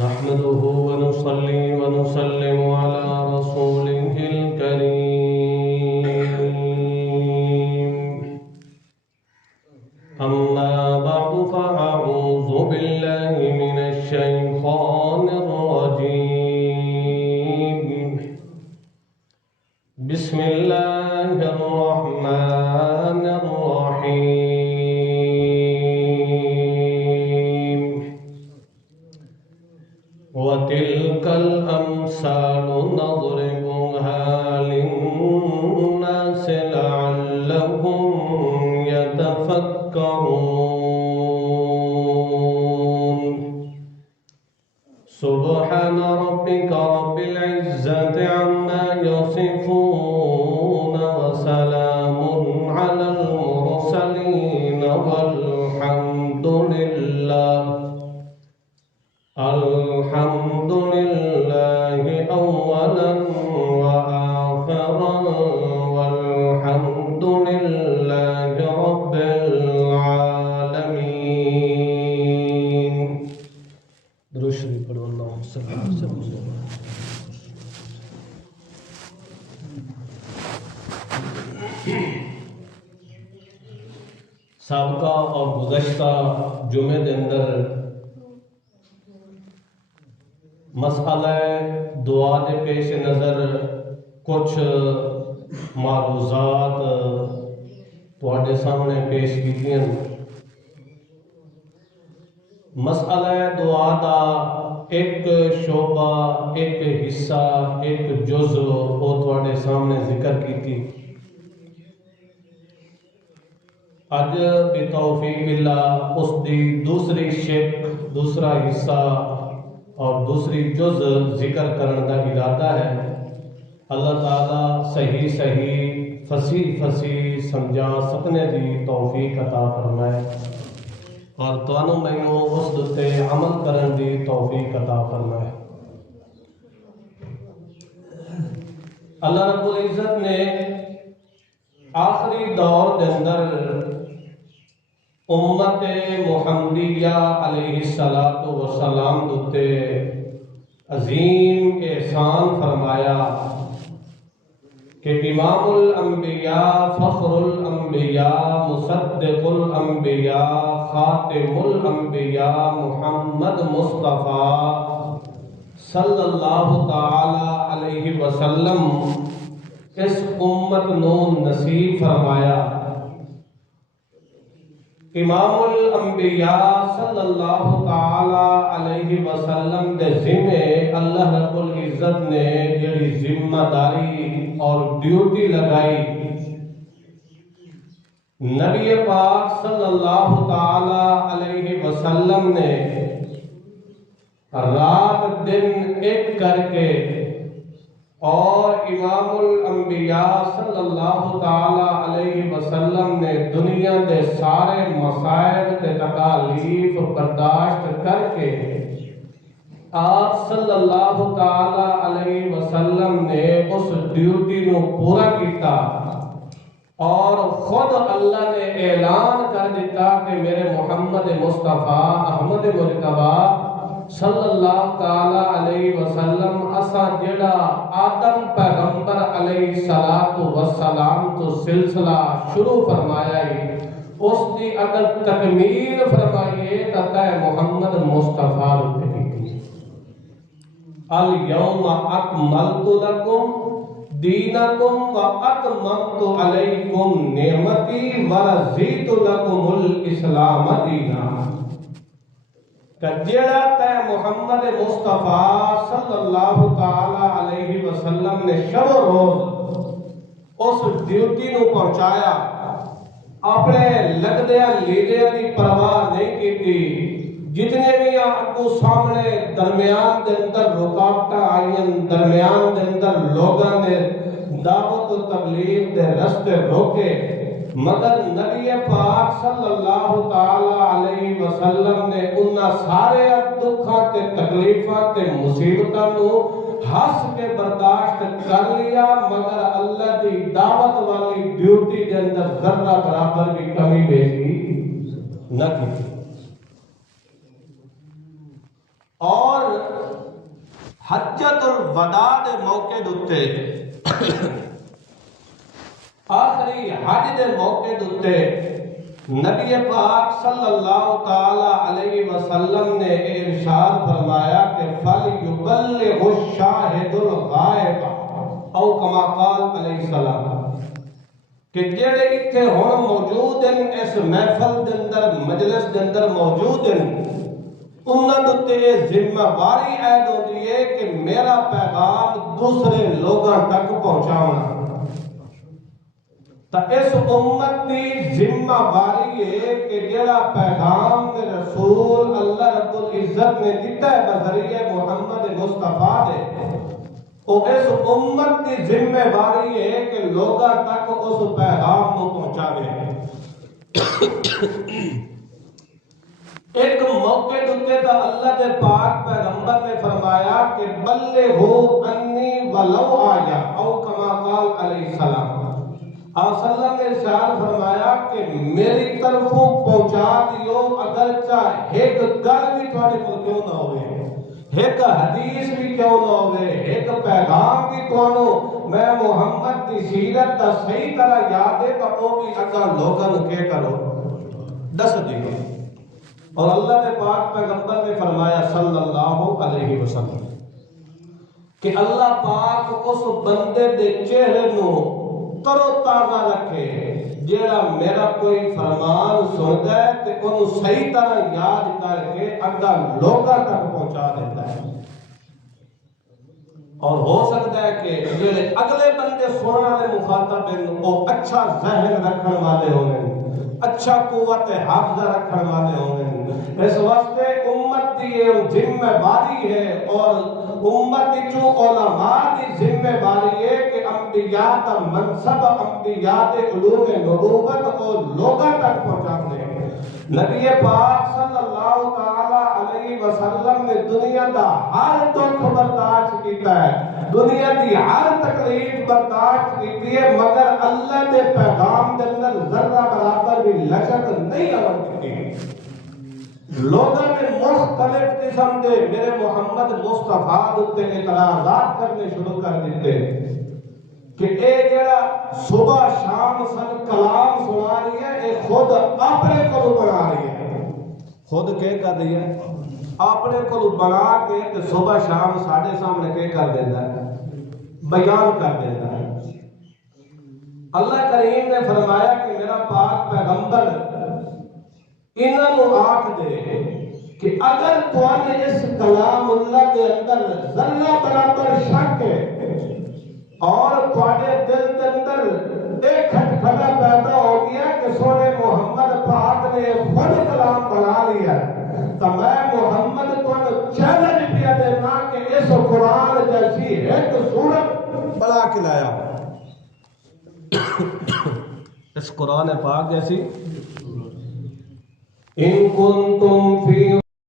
نحمده ونصلي ونسلم على رسوله الكريم أما بعد فأعوذ بالله من الشيطان الرجيم بسم الله الرحمن الرحيم وتلك الأمثال نضربها للناس لعلهم يتفكرون سبحان ربك رب العزة عما يصفون وسلام على المرسلين والحمد لله أولا وآخرا والحمد لله رب العالمين. درود شریف پڑھو. اللہم صلی اللہ علیہ وسلم. سابقہ اور گزشتہ جمعے دے اندر مسئلہ دعا دے پیش نظر کچھ معروضات تواڈے سامنے پیش کیتیاں. مسئلہ دعا دا ایک شعبہ، ایک حصہ، ایک جزء وہ تواڈے سامنے ذکر کیتی. اج بتوفیق اللہ اس دی دوسری شق، دوسرا حصہ اور دوسری جزء ذکر کرنے کا ارادہ ہے. اللہ تعالیٰ صحیح فصیح سمجھا سکنے دی توفیق عطا فرمائے اور تانوں مینوں اس دے عمل کرن دی توفیق عطا فرمائے. اللہ رب العزت نے آخری دور دے اندر امت محمدیہ علیہ السلام دوتے عظیم احسان فرمایا کہ امام الانبیاء، فخر الانبیاء، مصدق الانبیاء، خاتم الانبیاء محمد مصطفیٰ صلی اللہ تعالی علیہ وسلم اس امت نو نصیب فرمایا. امام الانبیاء صلی اللہ تعالی علیہ وسلم دے ذمے اللہ رب العزت نے جڑی ذمہ داری اور ڈیوٹی لگائی، نبی پاک صلی اللہ تعالی علیہ وسلم نے رات دن ایک کر کے اور امام الانبیاء صلی اللہ تعالی علیہ وسلم نے دنیا دے سارے مصائب تے تکالیف برداشت کر کے آپ صلی اللہ تعالی علیہ وسلم نے اس ڈیوٹی نو پورا کیتا اور خود اللہ نے اعلان کر دیتا کہ میرے محمد مصطفیٰ احمد مرتبہ صلی اللہ تعالی علیہ وسلم اسا جڑا آدم پیغمبر علیہ السلام تو سلسلہ شروع فرمایا ہے اس دی اگر تکمیل فرمائیے تتا محمد مصطفیٰ رکھے کی. الیوم اکملت لکم دینکم و اتممت علیکم نعمتی و رضیت لکم الاسلام دینا. کہ جڑا تے محمد مصطفیٰ صلی اللہ تعالی علیہ وسلم نے شب و روز اس ڈیوٹی نو پہنچایا، اپنے لگدیا لیدیا دی پرواہ نہیں کیتی. جتنے بھی اگو سامنے درمیان دے اندر رکاوٹاں آئیں، درمیان دے اندر لوگاں نے دعوت و تبلیغ دے رستے روکے، مگر نبی پاک صلی اللہ تعالی علیہ وسلم نے انہاں سارے دکھاں تے تکلیفاں تے مصیبتاں نو ہنس کے برداشت کر لیا، مگر اللہ دی دعوت والی ڈیوٹی کے اندر ذرہ برابر بھی کمی بیشی نہ کی۔ اور حجت الوداع دے موقع دے آخری حج دے موقع دے نبی پاک صلی اللہ تعالی علیہ وسلم نے ارشاد فرمایا کہ فَلْيُبَلِّغُ الشَّاهِدُ الْغَائِبَ او کما قال علیہ السلام، کہ جڑے اتنے ہن موجود ہیں اس محفل دے اندر مجلس دے اندر موجود ہیں، انہاں تے ذمہ داری عائد ہوندی ہے کہ میرا پیغام دوسرے لوگاں تک پہنچانا۔ تا اس امت کی ذمہ داری ہے کہ جڑا پیغام رسول اللہ رب العزت نے دیتا ہے بذریعہ محمد مصطفیٰ دے، اور اس امت کی ذمہ داری ہے کہ لوگاں تک اس پیغام کو پہنچاوے۔ ایک موقع دے تا اللہ دے پاک پیغمبر نے فرمایا کہ بلغوا انی ولو آیا او کما قال علیہ السلام، آپ صلی اللہ نے ارشاد فرمایا کہ میری طرفوں پہنچا دیو اگرچہ ایک گل بھی تھوڑے کو کیوں نہ ہوئے، ایک حدیث بھی کیوں نہ ہوئے، ایک پیغام بھی تھوڑو میں محمد کی سیرت دا صحیح طرح یاد ہے تو وہ بھی اگر لوگن کے کرو دس دیو۔ اور اللہ نے پاک پیغمبر نے فرمایا صلی اللہ علیہ وسلم کہ اللہ پاک اس بندے دے چہرے نو ترو تازہ رکھے جیڑا میرا کوئی فرمان سنتا ہے تے انہوں صحیح طرح یاد کر کے اگا لوگاں تک پہنچا دیتا ہے۔ اور ہو سکتا ہے کہ جیڑے اگلے بندے سننے والے مخاطب ہیں وہ اچھا ذہن رکھنے والے ہونے، اچھا قوت حافظہ رکھنے والے ہونے۔ اس واسطے امت کی ذمہ داری ہے اور امت جو علماء کی ذمہ داری ہے کہ انبیاء کا منصب، انبیاء کے علوم نبوت کو لوگوں تک پہنچانے۔ نبی پاک صلی اللہ تعالی علیہ وسلم نے دنیا دا ہر دکھ برداشت کیتا ہے، دنیا دی ہر تکلیف برداشت کیتی ہے، مگر اللہ دے پیغام دے اندر ذرہ برابر بھی لچک نہیں آور کی۔ لوگوں نے مختلف قسم دے میرے محمد مصطفیٰ دے اعتراضات کرنے شروع کر دیتے کہ اے جڑا صبح شام سن کلام سنا رہی ہے اے خود اپنے کو بنا رہی ہے، خود کیا کر رہی ہے؟ اپنے کو بنا کے تے صبح شام ساڑھے سامنے کیا کر دیتا ہے؟ بیان کر دیتا ہے۔ اللہ کریم نے فرمایا کہ میرا پاک پیغمبر انہاں نو آکھ دے کہ اگر توانے اس کلام اللہ کے اندر ذرہ برابر شک ہے اور توانے دل کے اندر ایک کھٹکھٹا پیدا ہو گیا کہ سونے محمد پاک نے خود کلام بنا لیا، تو میں محمد توانے چیلنج کیا دینا کہ اس قرآن جیسی ایک صورت بنا کے لایا، اس قرآن پاک جیسی ان کنتم فی